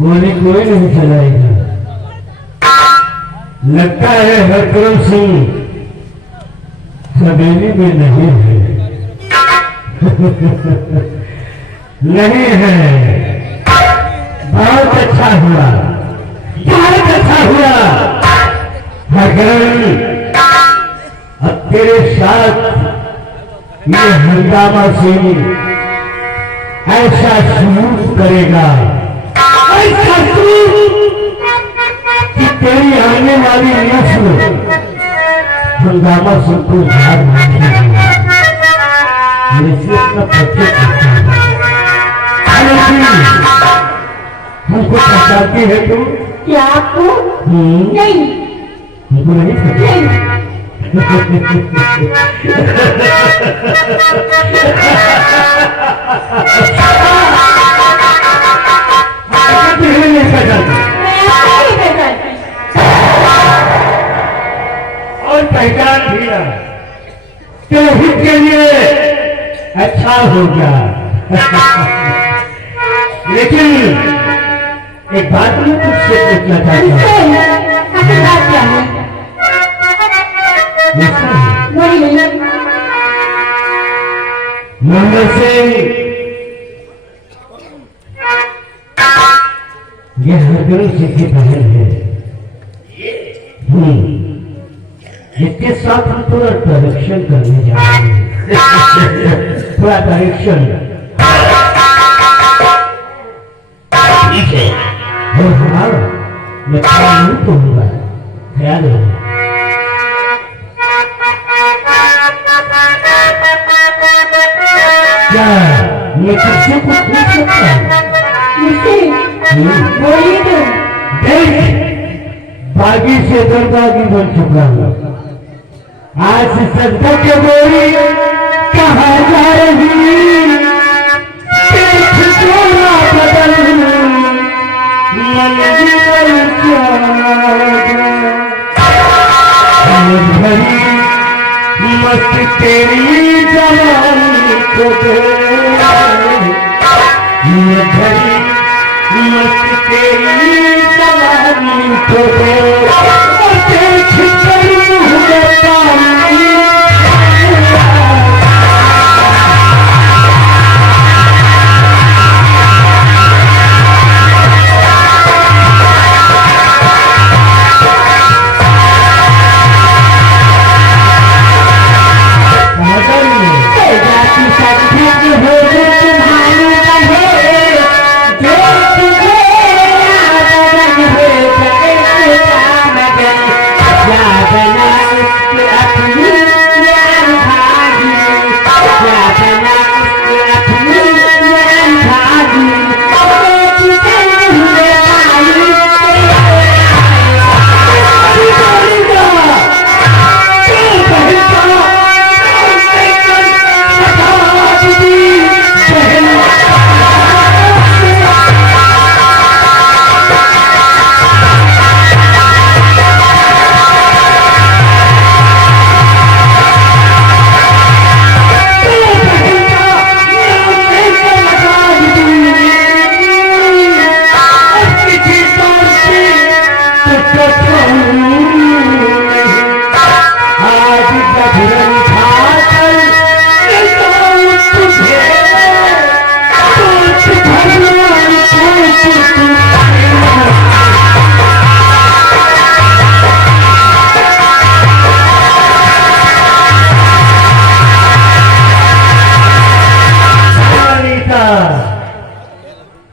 गोली कोई नहीं चलाएगा। लगता है हरकरम सिंह हवेली में नहीं है। नहीं है। बहुत अच्छा हुआ, बहुत अच्छा हुआ। हरकरम अब तेरे साथ ये हंगामा सिंह ऐसा सलूक करेगा, ऐसा सलूक कि तेरी आने वाली नस्ल हंगामा सिंह को याद रखेगी। हमको पहचानती है तुम? क्या आपको? नहीं, हमको नहीं पहचानती। और पहचान भी ना तो हित के लिए अच्छा हो गया। लेकिन एक बात मैं तुझसे पूछना चाहता हूँ। मंगल सिंह, ये हरगुरु सिंह की बहन है। इसके साथ हम थोड़ा परीक्षण करने जा रहे हैं। थोड़ा परीक्षण ठीक है। और हमारा मैं नहीं कहूँगा, ख्याल रखना। क्या ये किसी को पूछ सकता है? बोलिए तो। देख, बागी से दुर्बागी बन चुका हूँ। आज सजदा के गोरी कहा जा रही, देख थोड़ा बदल मन भरी मस्त तेरी जवानी को दे, भरी मस्त तेरी जवानी को दे।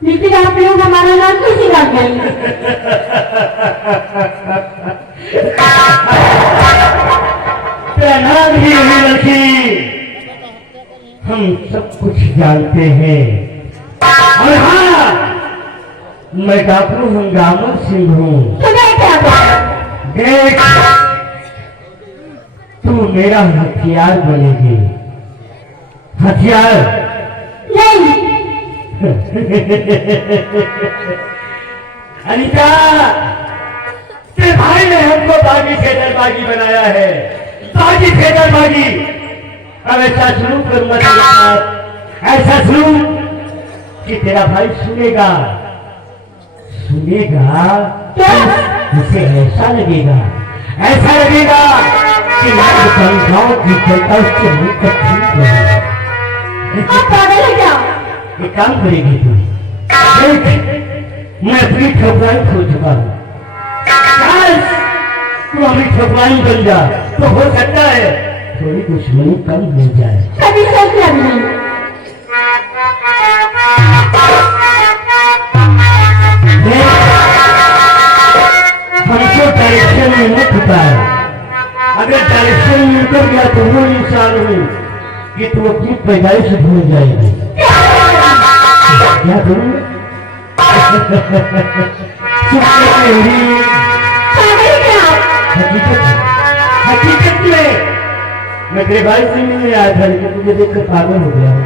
लेकिन आप लोग हमारा नाम कैसे जान गए? हम सब कुछ जानते हैं। और हाँ, मैं डॉक्टर हंगामा सिंह हूँ। देख, तू मेरा हथियार बनेगी। हथियार नहीं। अनिता, तेरे भाई ने हमको बागी फेदरबागी बनाया है। बागी फेदरबागी। अब ऐसा शुरू करूंगा तेरे साथ, ऐसा शुरू कि तेरा भाई सुनेगा, मिलेगा क्या? उसे ऐसा लगेगा कि मैं गंगाओं की जलता उसके मुंह तक ठीक रहेगा। आप पागल है क्या? ये काम करेगी तू देख, मैं अपनी ठकुराई खो चुका हूँ। तू अभी ठकुराई बन जा तो हो सकता है थोड़ी दुश्मनी कम हो जाए। कभी सोचा भी नहीं। हमको डायरेक्शन में मत उतार। अगर डायरेक्शन में उतर गया तो वो इंसान हूँ कि तू अपनी पैदाइश भूल जाएगी। क्या करूँ? हकीकत में मैं तेरे भाई से मिलने आया था, लेकिन तुझे देखकर पागल हो गया हूँ।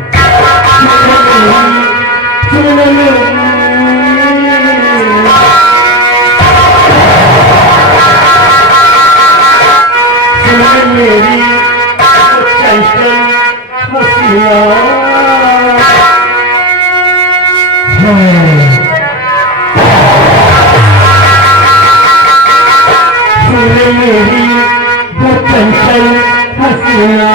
मेरी चंचल हसीना मेरी वो चंचल हसीना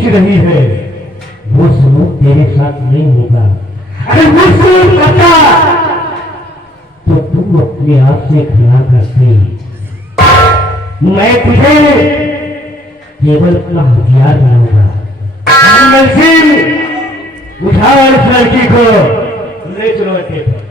करके रही है वो सलूक तेरे साथ नहीं होगा। अगर वो सलूक करता तो तू अपने आप से खड़ा करते। मैं तुझे केवल अपना हथियार बनाऊंगा। उठा इस लड़की को ले चलो अड्डे पर।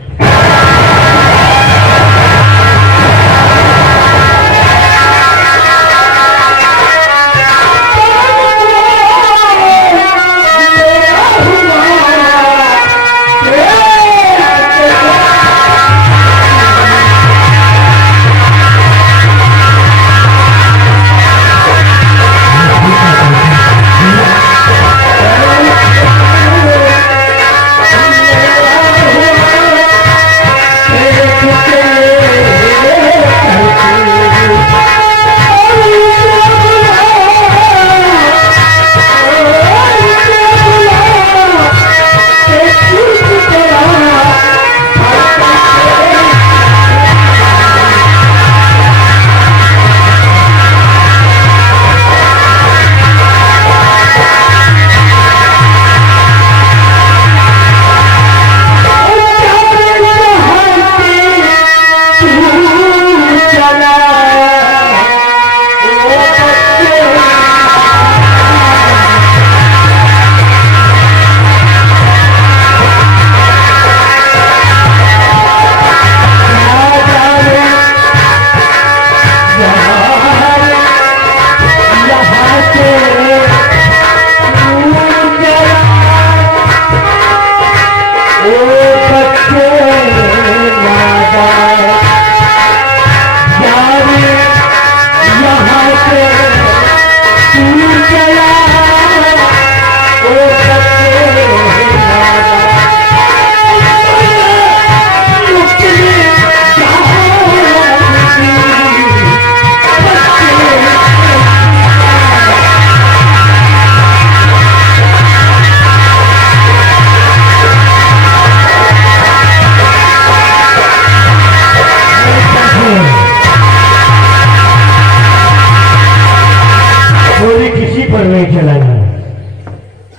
पर नहीं चला गया।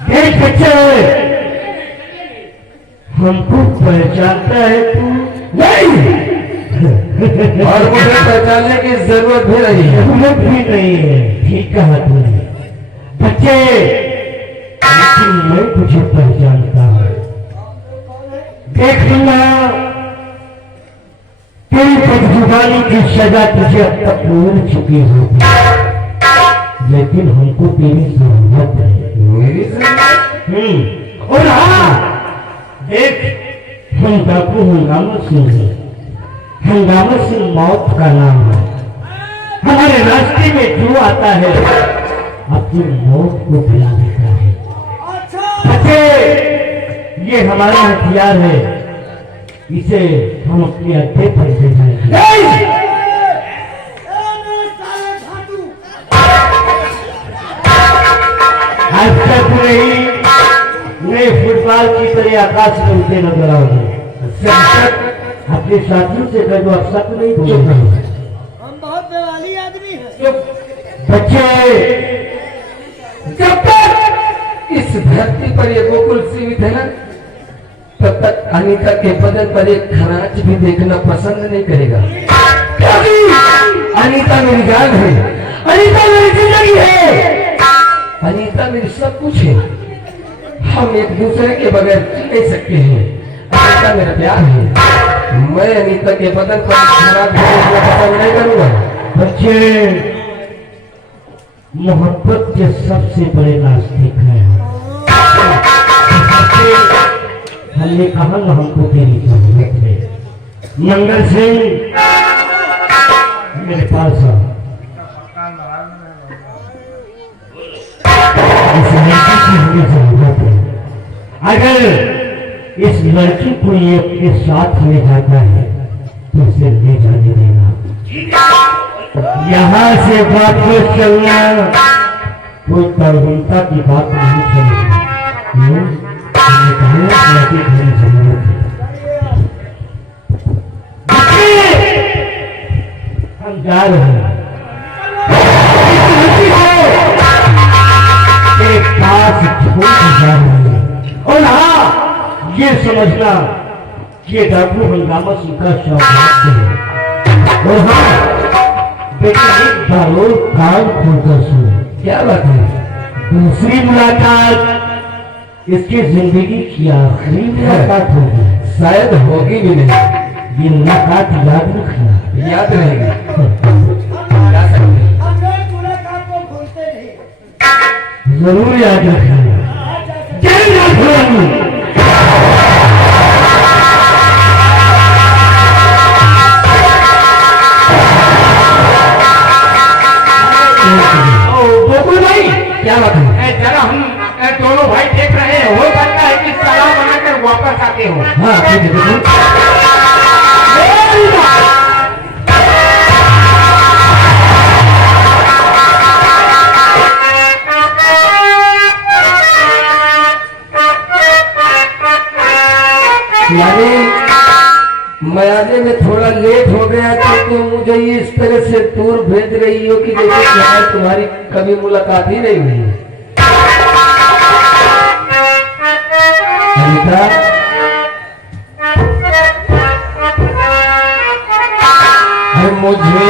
देख बच्चे, हमको पहचानता है तू? नहीं। और मुझे पहचानने की जरूरत भी नहीं है। जरूरत भी नहीं है, ठीक कहा तूने। बच्चे, लेकिन मैं तुझे पहचानता हूँ। देख लूंगा, तेरी बदजुबानी की सजा तुझे अब तक मिल चुकी होगी, लेकिन हमको तेरी जरूरत है। मेरी जरूरत? और हाँ, देख, हम डाकू हंगामा सिंह हैं। हंगामा सिंह मौत का नाम है। हमारे रास्ते में जो आता है अपनी मौत को पिला देता है। बच्चे, ये हमारा हथियार है, इसे हम अपने अड्डे पर ले जाएंगे। आज तक नहीं, नए फुटबॉल की तरह आकाश में उड़ते नजर आओगे। अपने साथियों से कहो अब सक नहीं बोलेंगे। हम बहुत दिवाली आदमी हैं। बच्चे, जब तक इस धरती पर ये गोकुल सीमित है ना, तब तक अनीता के बदन पर एक खराच भी देखना पसंद नहीं करेगा। क्योंकि अनीता मेरी जान है, अनीता मेरी जिंदगी है, अनीता मेरी सब कुछ है। हम एक दूसरे के बगैर जी नहीं सकते हैं। अनीता मेरा प्यार है। मैं अनीता के बदन पर खराच भी देखना पसंद नहीं करूंगा। बच्चे, मोहब्बत के सबसे बड़े नास्तिक हैं। हमने कहा ना हमको तेरी जरूरत है। मंगल सिंह, मेरे पास आओ। इस लड़की की हमें जरूरत है। अगर इस लड़की को ये अपने साथ ले जाता है तो इसे ले जाने देना। यहाँ से वापस चलना कोई तरहुलता की बात नहीं चलेगी। लड़की की जरूरत है। हम जा रहे हैं, एक पास छोड़ जा रहे हैं। और हाँ, ये समझना कि ये डाकू हंगामा सिंह का शौक है। और हाँ बेटा, एक बार और कान खोलकर सुन। क्या बात है? दूसरी मुलाकात इसकी जिंदगी की आखिरी मुलाकात होगी। शायद होगी भी नहीं। ये मुलाकात याद रखना। याद रहेगी। जा सकते हैं। हम रोज मुलाकात को भूलते नहीं। जरूर याद रखना। जय राघवानी। क्या बात है? जरा हम दोनों भाई देख रहे हैं, हो सकता है कि सलाह बनाकर वापस आते हो। हाँ ठीक है, बिल्कुल। यानी मैं आने में थोड़ा लेट हो गया तो तुम मुझे इस तरह से दूर भेज रही हो कि जैसे शायद तुम्हारी कभी मुलाकात ही नहीं हुई। अनीता, मुझे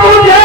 मुझे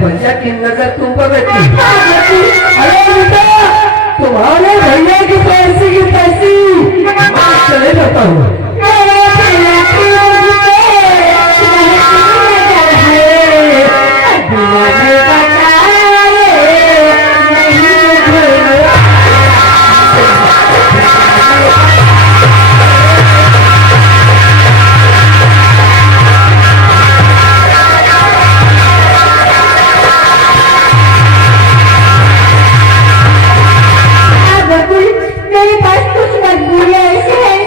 भैया की नजर तुम पर रहती। हाँ बकुल, अरे बेटा, तुम्हारे भैया की पैसी की पैसी मैं चले जाता हूँ। मेरे बिना तुम से नहीं है, बिना मैं बताए नहीं भूलूंगा। हाँ बकुल, मेरे पास कुछ मजबूरियाँ ऐसी हैं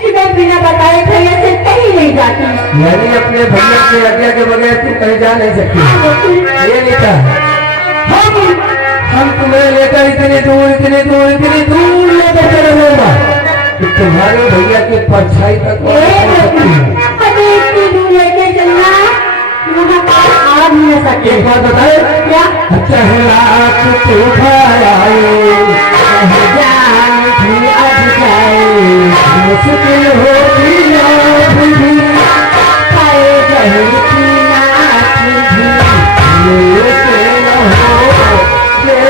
कि मैं बिना बताए भैया से कहीं नहीं जाती। यानी अपने भैया की आज्ञा के बगैर तुम कहीं जा नहीं सकती। हाँ बकुल, ये लिखा हम तुम्हें लेकर इतनी दूर लेकर चले जाऊंगा कि तुम्हारे भैया की परछाई तक ए पहुंच सकती है। बकुल, हमें इतनी दूर लेके चलना, वहाँ पास आ भी न सके। एक बात बताए, क्या? चहला तू भाई जान भी अब जाए, मुश्किल होगी ना भी खाए गए की नाथ भी। लेके न हो ये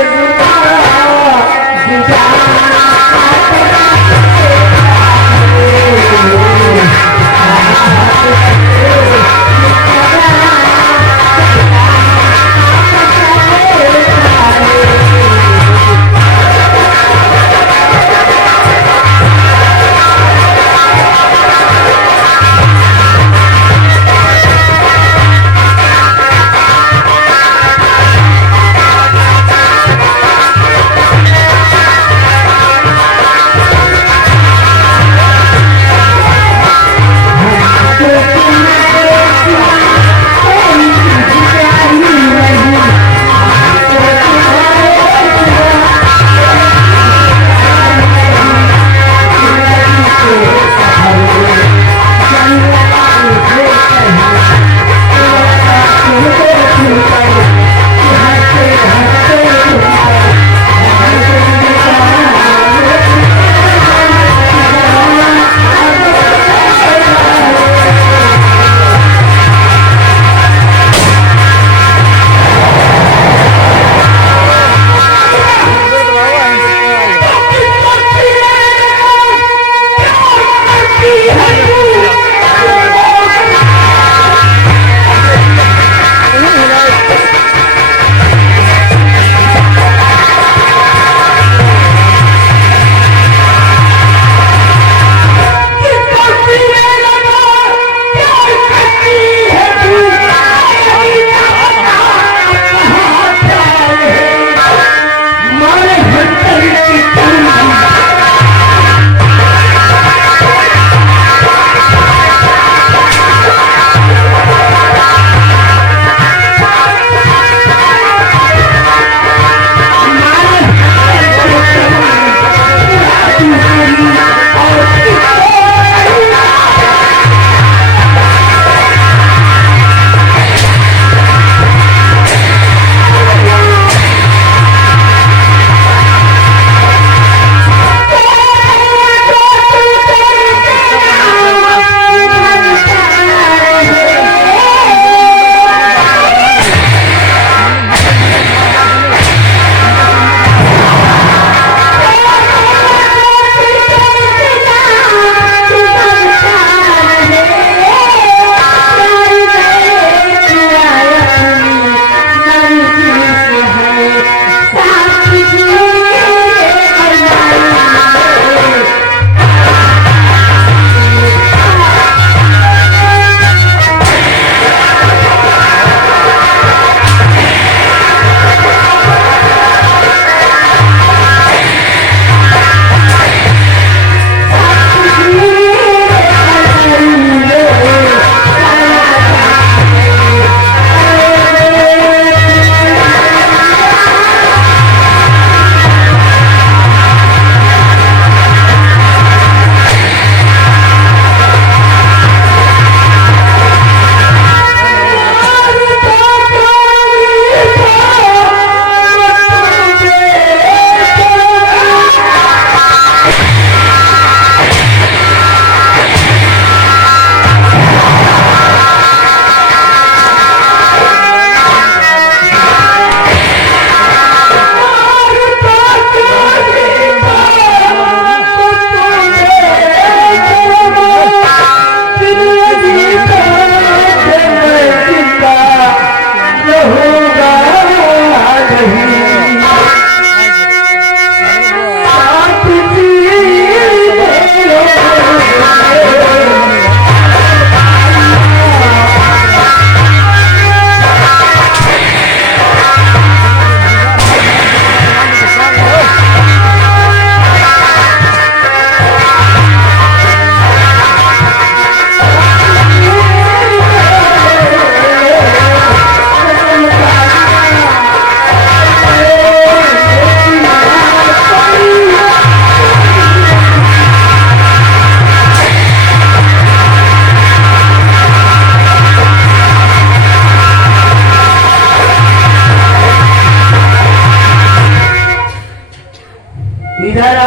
इधर आ।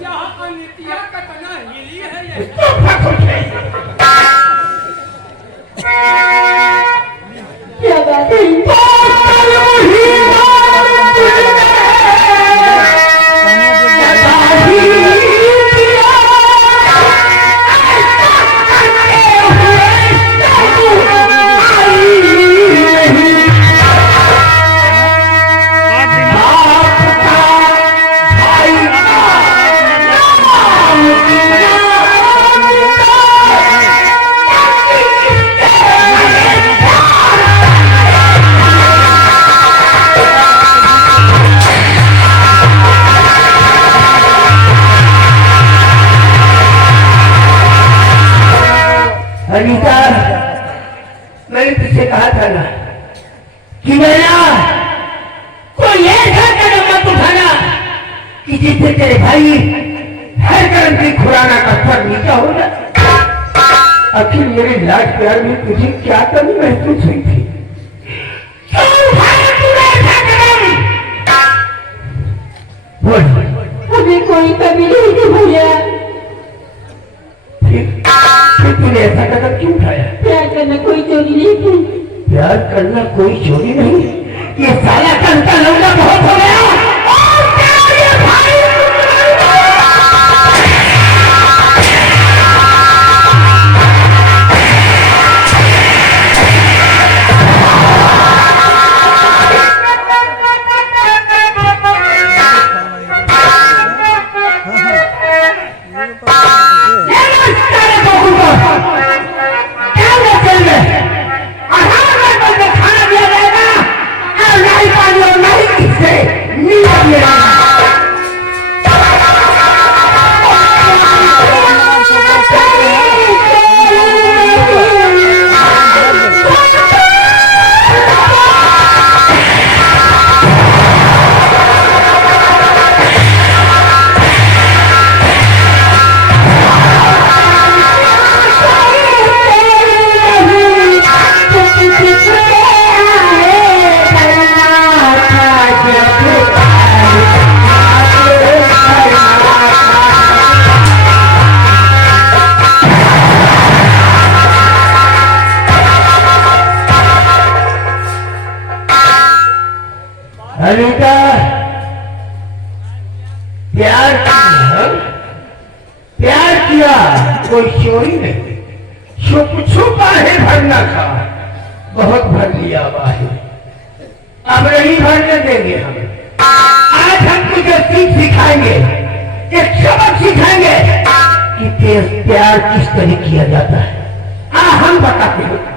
यहाँ अनित्या कतना हिली है ये। चुप है कुछ नहीं। क्या बात है? अनीता, मैंने तुझसे कहा था ना कि मेरा कोई ऐसा कदम मत उठाना कि जिससे तेरे भाई हर कर्म की खुराना का फल नीचा हो जाए। आखिर मेरे लाड प्यार में तुझे क्या कमी महसूस हुई थी? क्यों उठाया तूने ऐसा कदम? बोल। हमें कोई कमी नहीं थी भैया। फिर तूने ऐसा कदम क्यों उठाया? प्यार करना कोई चोरी नहीं थी। प्यार करना कोई चोरी नहीं। ये साला कंटा लौंडा बहुत हो गया। अनीता, प्यार किया कोई चोरी नहीं। छुप छुपा है भरना था, बहुत भर लिया बाहे, अब नहीं भरने देंगे हम। आज हम तुझे सीख सिखाएंगे, एक सबक सिखाएंगे कि प्यार किस तरह किया जाता है। हम बताते हैं।